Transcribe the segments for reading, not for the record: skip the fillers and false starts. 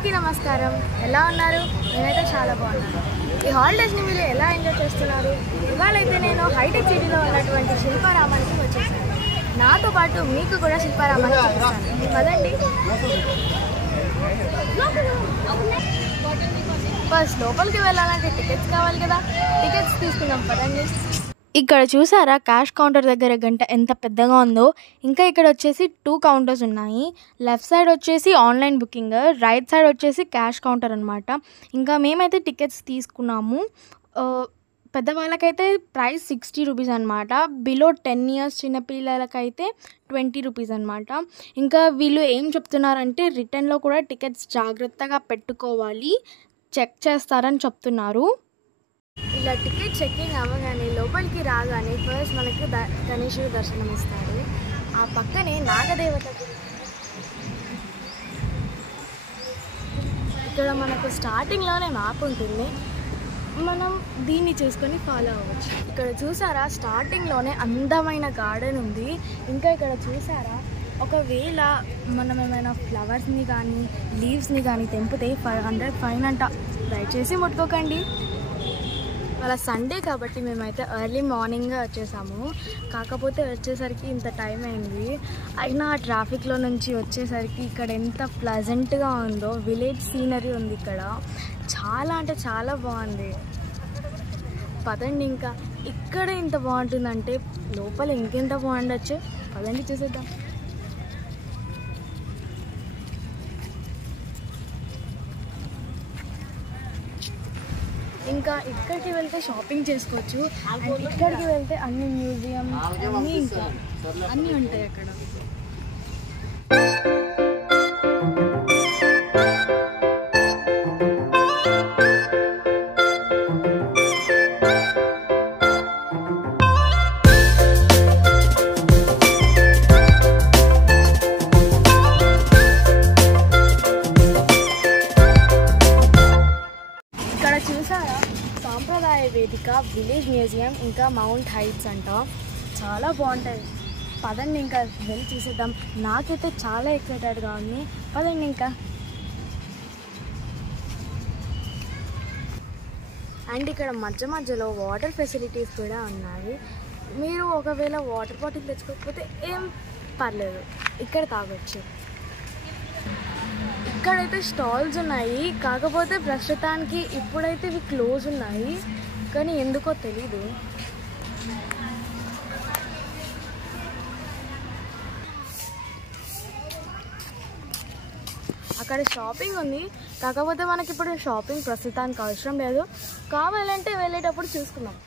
అందరికీ నమస్కారం. ఎలా ఉన్నారు? నేనైతే చాలా బాగున్నాను. ఈ హాలిడేస్ని మీరు ఎలా ఎంజాయ్ చేస్తున్నారు? ఇవాళైతే నేను హైటెక్ సిటీలో ఉన్నటువంటి శిల్పారామానికి వచ్చేసాను. నాతో పాటు మీకు కూడా శిల్పారామాన్ని చూపిస్తాను. పదండి. బస్ లోపలికి వెళ్ళాలంటే టికెట్స్ కావాలి కదా, టికెట్స్ తీసుకుందాం పదండి. ఇక్కడ చూసారా క్యాష్ కౌంటర్ దగ్గర గంట ఎంత పెద్దగా ఉందో. ఇంకా ఇక్కడ వచ్చేసి 2 కౌంటర్స్ ఉన్నాయి. లెఫ్ట్ సైడ్ వచ్చేసి ఆన్లైన్ బుకింగ్, రైట్ సైడ్ వచ్చేసి క్యాష్ కౌంటర్ అనమాట. ఇంకా మేమైతే టికెట్స్ తీసుకున్నాము. పెద్దవాళ్ళకైతే ప్రైస్ 60 రూపీస్ అనమాట. బిలో 10 years చిన్నపిల్లలకైతే 20 రూపీస్ అనమాట. ఇంకా వీళ్ళు ఏం చెప్తున్నారంటే రిటర్న్లో కూడా టికెట్స్ జాగ్రత్తగా పెట్టుకోవాలి, చెక్ చేస్తారని చెప్తున్నారు. ఇలా టికెట్ చెక్కింగ్ అవ్వగానే లోపలికి రాగానే ఫస్ట్ మనకి గణేశుడు దర్శనం ఇస్తారు. ఆ పక్కనే నాగదేవత ఇక్కడ మనకు స్టార్టింగ్లోనే మ్యాప్ ఉంటుంది. మనం దీన్ని చూసుకొని ఫాలో అవ్వచ్చు. ఇక్కడ చూసారా స్టార్టింగ్లోనే అందమైన గార్డెన్ ఉంది. ఇంకా ఇక్కడ చూసారా ఒకవేళ మనం ఏమైనా ఫ్లవర్స్ని కానీ లీవ్స్ని కానీ తెంపితే 500 ఫైన్ అంట. దయచేసి ముట్టుకోకండి. వాళ్ళ సండే కాబట్టి మేమైతే ఎర్లీ మార్నింగ్ వచ్చేసాము. కాకపోతే వచ్చేసరికి ఇంత టైం అయింది. అయినా ఆ ట్రాఫిక్లో నుంచి వచ్చేసరికి ఇక్కడ ఎంత ప్లజెంట్గా ఉందో. విలేజ్ సీనరీ ఉంది ఇక్కడ. చాలా అంటే చాలా బాగుంది. పదండి. ఇంకా ఇక్కడ ఇంత బాగుంటుందంటే లోపల ఇంకెంత బాగుండొచ్చు. పదండి చూసేద్దాం. ఇంకా ఇక్కడికి వెళ్తే షాపింగ్ చేసుకోవచ్చు. అండ్ ఇక్కడికి వెళ్తే అన్ని మ్యూజియం అన్నీ ఇంకా అన్నీ ఉంటాయి అక్కడ. చూసారా సాంప్రదాయ వేదిక, విలేజ్ మ్యూజియం, ఇంకా మౌంట్ హైట్స్ అంట. చాలా బాగుంటాయి. పదండి ఇంకా వెళ్ళి చూసేద్దాం. నాకైతే చాలా ఎక్సైటెడ్గా ఉంది. పదండి ఇంకా. అండ్ ఇక్కడ మధ్య మధ్యలో వాటర్ ఫెసిలిటీస్ కూడా ఉన్నాయి. మీరు ఒకవేళ వాటర్ బాటిల్ తెచ్చుకోకపోతే ఏం పర్లేదు, ఇక్కడ తాగొచ్చు. ఇక్కడైతే స్టాల్స్ ఉన్నాయి. కాకపోతే ప్రస్తుతానికి ఇప్పుడైతే ఇవి క్లోజ్ ఉన్నాయి, కానీ ఎందుకో తెలీదు. అక్కడ షాపింగ్ ఉంది. కాకపోతే మనకి ఇప్పుడు షాపింగ్ ప్రస్తుతానికి అవసరం లేదు. కావాలంటే వెళ్ళేటప్పుడు చూసుకుందాం.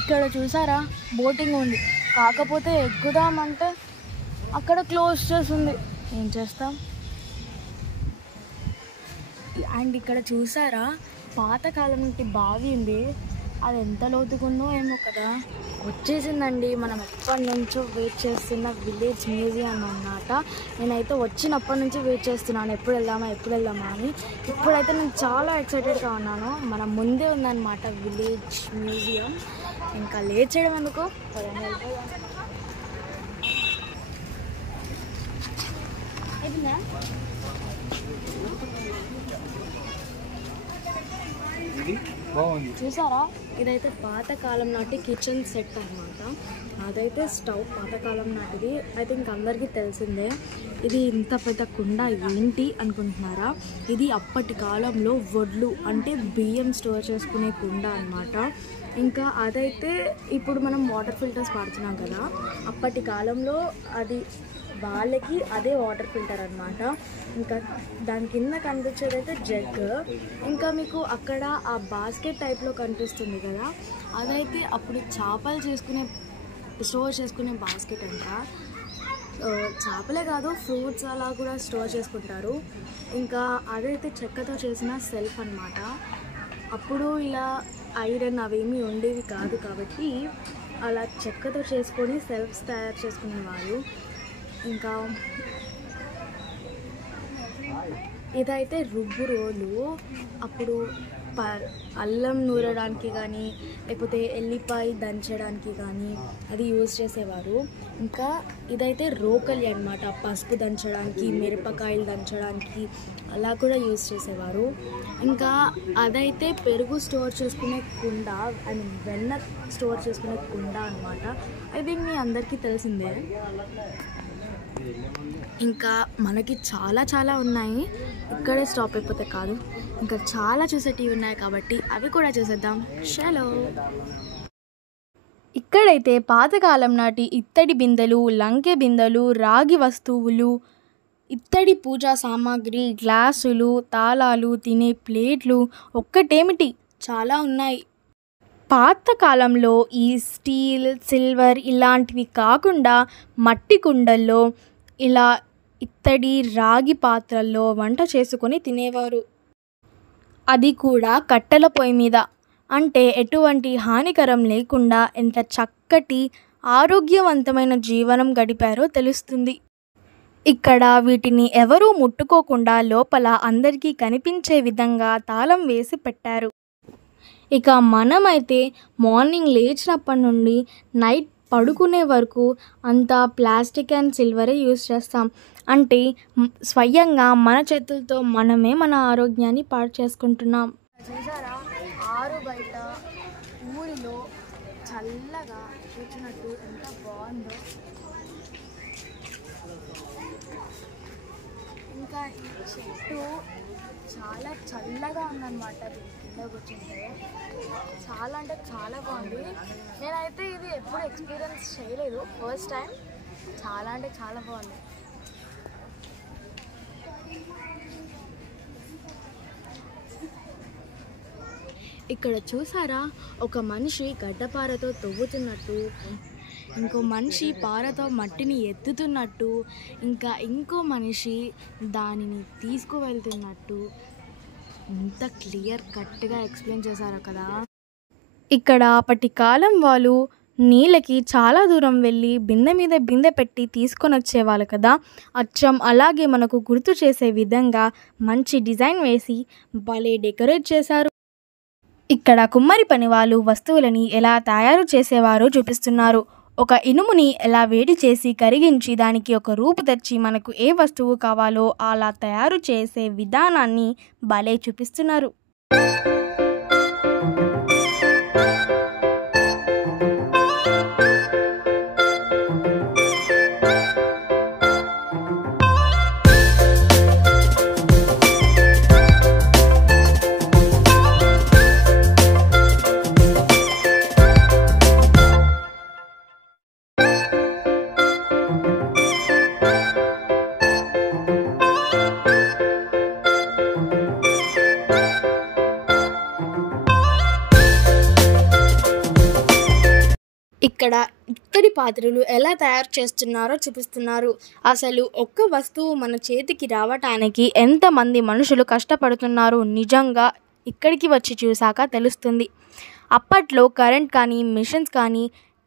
ఇక్కడ చూసారా బోటింగ్ ఉంది. కాకపోతే ఎక్కుదామంటే అక్కడ క్లోజ్ చేసింది. ఏం చేస్తాం. అండ్ ఇక్కడ చూసారా పాతకాలం నుండి బావి ఉంది. అది ఎంత లోతుకుందో ఏమో కదా. వచ్చేసిందండి మనం ఎప్పటి నుంచో వెయిట్ చేస్తున్న విలేజ్ మ్యూజియం అన్నమాట. నేనైతే వచ్చినప్పటి నుంచి వెయిట్ చేస్తున్నాను, ఎప్పుడు వెళ్దామా అని. ఇప్పుడైతే నేను చాలా ఎక్సైటెడ్గా ఉన్నాను. మన ముందే ఉందన్నమాట విలేజ్ మ్యూజియం. ఇంకా లేట్ చేయడం ఎందుకు, చూసారా ఇదైతే పాతకాలం నాటి కిచెన్ సెట్ అన్నమాట. అదైతే స్టవ్ పాతకాలం నాటిది. ఐ థింక్ అందరికీ తెలిసిందే. ఇది ఇంత పెద్ద కుండ ఏంటి అనుకుంటున్నారా? ఇది అప్పటి కాలంలో వడ్లు అంటే బియ్యం స్టోర్ చేసుకునే కుండ అన్నమాట. ఇంకా అదైతే ఇప్పుడు మనం వాటర్ ఫిల్టర్స్ వాడుతున్నాం కదా, అప్పటి కాలంలో అది వాళ్ళకి అదే వాటర్ ఫిల్టర్ అన్నమాట. ఇంకా దాని కింద కనిపించేది అయితే జగ్. ఇంకా మీకు అక్కడ ఆ బాస్కెట్ టైప్లో కనిపిస్తుంది కదా, అదైతే అప్పుడు చేపలు స్టోర్ చేసుకునే బాస్కెట్ అంట. చేపలే కాదు ఫ్రూట్స్ అలా కూడా స్టోర్ చేసుకుంటారు. ఇంకా అదైతే చెక్కతో చేసిన సెల్ఫ్ అన్నమాట. అప్పుడు ఇలా ఐరన్ అవేమీ ఉండేవి కాదు కాబట్టి అలా చెక్కతో చేసుకొని సెల్ఫ్స్ తయారు చేసుకునేవారు. ఇంకా ఇదైతే రుబ్బు రోలు. అప్పుడు ప అల్లం నూరడానికి కానీ లేకపోతే ఎల్లిపాయ దంచడానికి కానీ అది యూజ్ చేసేవారు. ఇంకా ఇదైతే రోకలి అన్నమాట, పసుపు దంచడానికి, మిరపకాయలు దంచడానికి అలా కూడా యూజ్ చేసేవారు. ఇంకా అదైతే పెరుగు స్టోర్ చేసుకునే కుండ అండ్ వెన్న స్టోర్ చేసుకునే కుండ అన్నమాట. ఐ థింక్ మీ అందరికీ తెలిసిందే. ఇంకా మనకి చాలా ఉన్నాయి, ఇక్కడే స్టాప్ అయిపోతే కాదు, ఇంకా చాలా చూసేటివి ఉన్నాయి కాబట్టి అవి కూడా చూసేద్దాం. చలో. ఇక్కడైతే పాతకాలం నాటి ఇత్తడి బిందెలు, లంకె బిందెలు, రాగి వస్తువులు, ఇత్తడి పూజా సామాగ్రి, గ్లాసులు, తాళాలు, తినే ప్లేట్లు ఒక్కటేమిటి చాలా ఉన్నాయి. పాతకాలంలో ఈ స్టీల్, సిల్వర్ ఇలాంటివి కాకుండా మట్టి కుండల్లో ఇలా ఇత్తడి, రాగి పాత్రల్లో వంట చేసుకొని తినేవారు. అది కూడా కట్టెల పొయ్యి మీద. అంటే ఎటువంటి హానికరం లేకుండా ఎంత చక్కటి ఆరోగ్యవంతమైన జీవనం గడిపారో తెలుస్తుంది. ఇక్కడ వీటిని ఎవరూ ముట్టుకోకుండా లోపల అందరికీ కనిపించే విధంగా తాళం వేసి పెట్టారు. ఇక మనమైతే మార్నింగ్ లేచినప్పటి నుండి నైట్ పడుకునే వరకు అంతా ప్లాస్టిక్ అండ్ సిల్వరే యూజ్ చేస్తాం. అంటే స్వయంగా మన చేతులతో మనమే మన ఆరోగ్యాన్ని పాడు చేసుకుంటున్నాం. చూసారా, ఆరు బయట ఊరిలో చల్లగా కూర్చున్నట్టు ఎంత బాగుందో. ఇంకా ఈ చెట్టు చాలా చల్లగా ఉందన్నమాట. కింద కూర్చుంటే చాలా అంటే చాలా బాగుంది. నేనైతే ఇది ఎప్పుడు ఎక్స్పీరియన్స్ చేయలేదు, ఫస్ట్ టైం. చాలా అంటే చాలా బాగుంది. ఇక్కడ చూసారా, ఒక మనిషి గడ్డపారతో తవ్వుతున్నట్టు, ఇంకో మనిషి పారతో మట్టిని ఎత్తుతున్నట్టు, ఇంకా ఇంకో మనిషి దానిని తీసుకువెళ్తున్నట్టు ఇంత క్లియర్ కట్గా ఎక్స్ప్లెయిన్ చేశారు కదా. ఇక్కడ అప్పటి కాలం వాళ్ళు నీళ్ళకి చాలా దూరం వెళ్ళి బిందె మీద బిందె పెట్టి తీసుకొని వచ్చేవాళ్ళు కదా. అచ్చం అలాగే మనకు గుర్తు చేసే విధంగా మంచి డిజైన్ వేసి భలే డెకరేట్ చేశారు. ఇక్కడ కుమ్మరి పని వాళ్ళు వస్తువులని ఎలా తయారు చేసేవారో చూపిస్తున్నారు. ఒక ఇనుముని ఎలా వేడి చేసి కరిగించి దానికి ఒక రూపు తెచ్చి మనకు ఏ వస్తువు కావాలో అలా తయారు చేసే విధానాన్ని భలే చూపిస్తున్నారు. ఇక్కడ ఇత్తడి పాత్రలు ఎలా తయారు చేస్తున్నారో చూపిస్తున్నారు. అసలు ఒక్క వస్తువు మన చేతికి రావటానికి ఎంతమంది మనుషులు కష్టపడుతున్నారు నిజంగా ఇక్కడికి వచ్చి చూసాక తెలుస్తుంది. అప్పట్లో కరెంట్ కానీ మిషన్స్ కానీ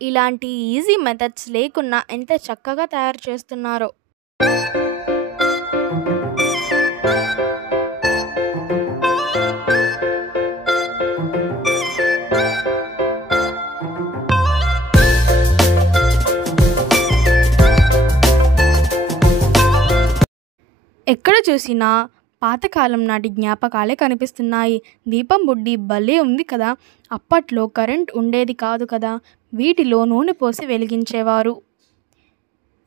ఇలాంటి ఈజీ మెథడ్స్ లేకున్నా ఎంత చక్కగా తయారు చేస్తున్నారో. ఎక్కడ చూసినా పాతకాలం నాటి జ్ఞాపకాలే కనిపిస్తున్నాయి. దీపం బుడ్డి భలే ఉంది కదా. అప్పట్లో కరెంట్ ఉండేది కాదు కదా, వీటిలో నూనె పోసి వెలిగించేవారు.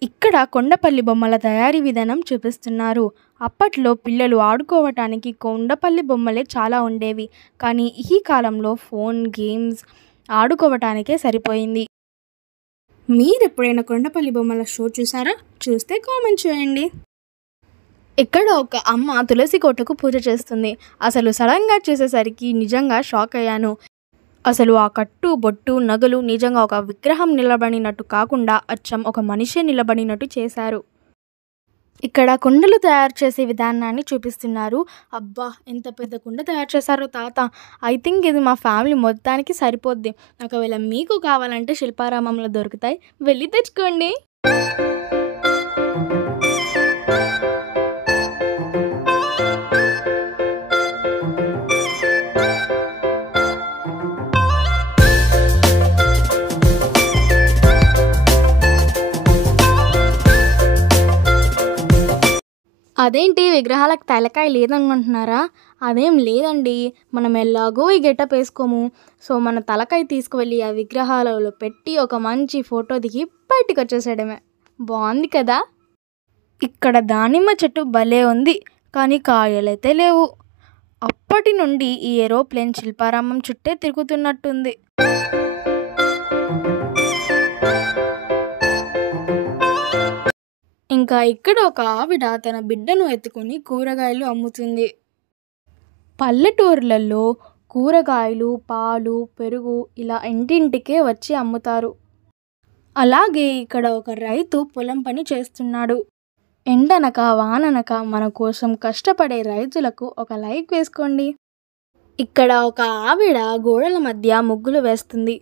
ఇక్కడ కొండపల్లి బొమ్మల తయారీ విధానం చూపిస్తున్నారు. అప్పట్లో పిల్లలు ఆడుకోవటానికి కొండపల్లి బొమ్మలే చాలా ఉండేవి, కానీ ఈ కాలంలో ఫోన్ గేమ్స్ ఆడుకోవటానికే సరిపోయింది. మీరు ఎప్పుడైనా కొండపల్లి బొమ్మల షో చూసారా? చూస్తే కామెంట్ చేయండి. ఇక్కడ ఒక అమ్మ తులసి కోటకు పూజ చేస్తుంది. అసలు సడన్గా చూసేసరికి నిజంగా షాక్ అయ్యాను. అసలు ఆ కట్టు బొట్టు నగలు నిజంగా ఒక విగ్రహం నిలబడినట్టు కాకుండా అచ్చం ఒక మనిషే నిలబడినట్టు చేశారు. ఇక్కడ కుండలు తయారు చేసే విధానాన్ని చూపిస్తున్నారు. అబ్బా, ఎంత పెద్ద కుండ తయారు చేశారో తాత. ఐ థింక్ ఇది మా ఫ్యామిలీ మొత్తానికి సరిపోద్ది. ఒకవేళ మీకు కావాలంటే శిల్పారామంలో దొరుకుతాయి, వెళ్ళి తెచ్చుకోండి. అదేంటి విగ్రహాలకు తలకాయ లేదనుకుంటున్నారా? అదేం లేదండి. మనం ఎలాగో ఈ గెటప్ వేసుకోము. సో మన తలకాయ తీసుకువెళ్ళి ఆ విగ్రహాలలో పెట్టి ఒక మంచి ఫోటో దిగి బయటికి వచ్చేసేయడమే. బాగుంది కదా? ఇక్కడ దానిమ్మ చెట్టు భలే ఉంది, కానీ కాయలైతే లేవు. అప్పటి నుండి ఈ ఏరోప్లేన్ శిల్పారామం చుట్టే తిరుగుతున్నట్టుంది. ఇంకా ఇక్కడ ఒక ఆవిడ తన బిడ్డను ఎత్తుకొని కూరగాయలు అమ్ముతుంది. పల్లెటూర్లలో కూరగాయలు, పాలు, పెరుగు ఇలా ఇంటింటికే వచ్చి అమ్ముతారు. అలాగే ఇక్కడ ఒక రైతు పొలం పని చేస్తున్నాడు. ఎండనక వాననక మన కోసం కష్టపడే రైతులకు ఒక లైక్ వేసుకోండి. ఇక్కడ ఒక ఆవిడ గోడల మధ్య ముగ్గులు వేస్తుంది.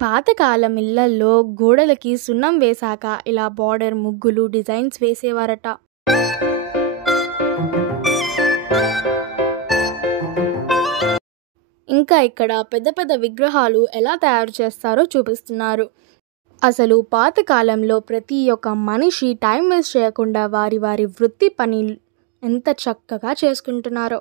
పాతకాలం ఇళ్లల్లో గోడలకి సున్నం వేశాక ఇలా బార్డర్ ముగ్గులు డిజైన్స్ వేసేవారట. ఇంకా ఇక్కడ పెద్ద పెద్ద విగ్రహాలు ఎలా తయారు చేస్తారో చూపిస్తున్నారు. అసలు పాతకాలంలో ప్రతి ఒక్క మనిషి టైం వేస్ట్ చేయకుండా వారి వారి వృత్తి పని ఎంత చక్కగా చేసుకుంటున్నారో.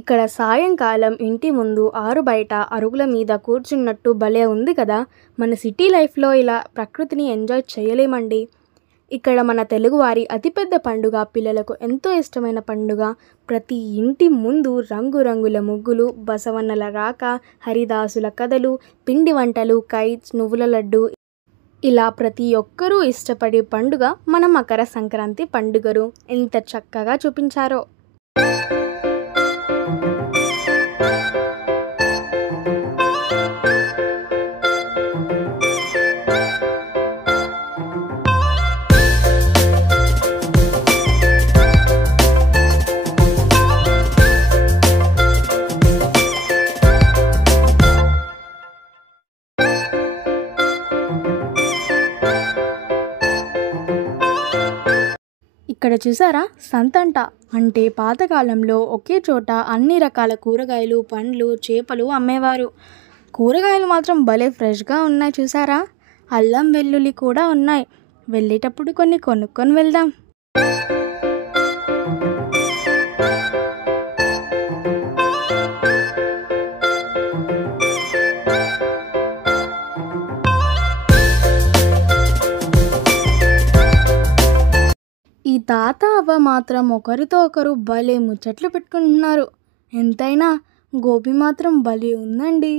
ఇక్కడ సాయంకాలం ఇంటి ముందు ఆరు బయట అరుగుల మీద కూర్చున్నట్టు భలే ఉంది కదా. మన సిటీ లైఫ్లో ఇలా ప్రకృతిని ఎంజాయ్ చేయలేమండి. ఇక్కడ మన తెలుగువారి అతిపెద్ద పండుగ, పిల్లలకు ఎంతో ఇష్టమైన పండుగ. ప్రతి ఇంటి ముందు రంగురంగుల ముగ్గులు, బసవన్నల రాక, హరిదాసుల కథలు, పిండి వంటలు, కైట్స్, నువ్వుల లడ్డు, ఇలా ప్రతి ఒక్కరూ ఇష్టపడే పండుగ మన మకర సంక్రాంతి పండుగను ఎంత చక్కగా చూపించారో. ఇక్కడ చూసారా, సంతంట అంటే పాతకాలంలో ఒకే చోట అన్ని రకాల కూరగాయలు, పండ్లు, చేపలు అమ్మేవారు. కూరగాయలు మాత్రం భలే ఫ్రెష్గా ఉన్నాయి చూసారా. అల్లం వెల్లుల్లి కూడా ఉన్నాయి. వెళ్ళేటప్పుడు కొన్ని కొనుక్కొని వెళ్దాం. ఈ తాత అవ్వ మాత్రం ఒకరితో ఒకరు భలే ముచ్చట్లు పెట్టుకుంటున్నారు. ఎంతైనా గోపి మాత్రం భలే ఉందండి.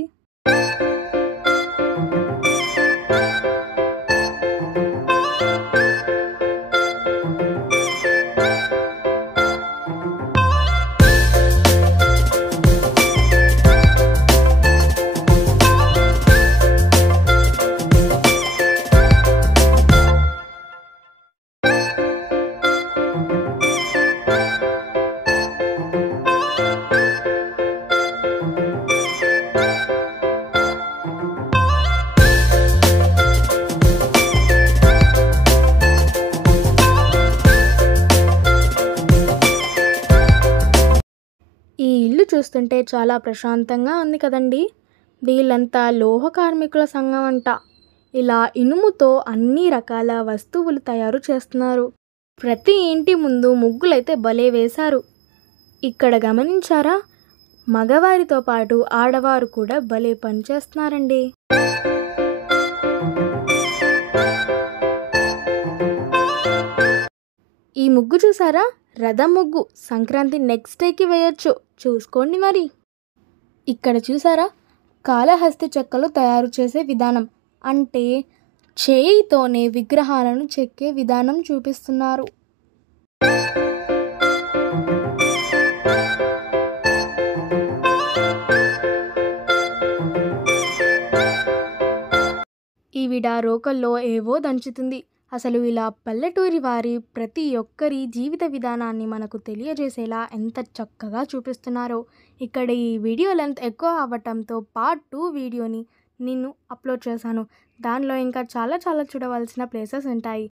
ఈ ఇల్లు చూస్తుంటే చాలా ప్రశాంతంగా ఉంది కదండి. వీళ్ళంతా లోహ కార్మికుల సంఘం అంట. ఇలా ఇనుముతో అన్ని రకాల వస్తువులు తయారు చేస్తున్నారు. ప్రతి ఇంటి ముందు ముగ్గులైతే భలే వేశారు. ఇక్కడ గమనించారా, మగవారితో పాటు ఆడవారు కూడా భలే పనిచేస్తున్నారండి. ఈ ముగ్గు చూసారా, రథం ముగ్గు. సంక్రాంతి నెక్స్ట్ డేకి వేయచ్చు, చూసుకోండి మరి. ఇక్కడ చూసారా, కాళహస్తి చెక్కలు తయారు చేసే విధానం. అంటే చేయితోనే విగ్రహాలను చెక్కే విధానం చూపిస్తున్నారు. ఈవిడ రోకల్లో ఏవో దంచుతుంది. అసలు ఇలా పల్లెటూరి వారి ప్రతి ఒక్కరి జీవిత విధానాన్ని మనకు తెలియజేసేలా ఎంత చక్కగా చూపిస్తున్నారో. ఇక్కడ ఈ వీడియో లెంత్ ఎక్కువ అవ్వటంతో పార్ట్ 2 వీడియోని నేను అప్లోడ్ చేశాను. దానిలో ఇంకా చాలా చూడవలసిన ప్లేసెస్ ఉంటాయి.